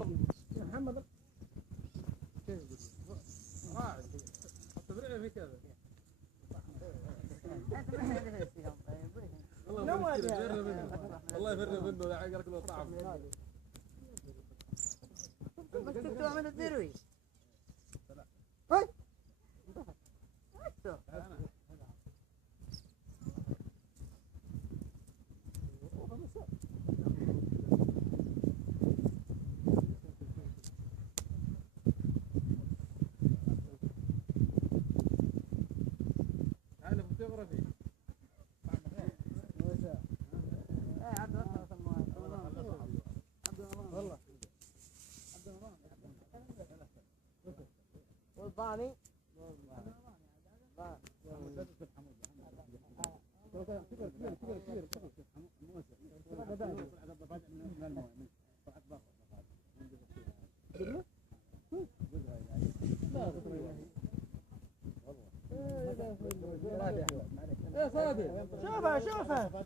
يا محمد راعي التبريع في كذا والله الله يفرق منه لا عقلك له طعم بس تكتب من الدروي هذا فوتوغرافي والله والباني يا صادق شوفها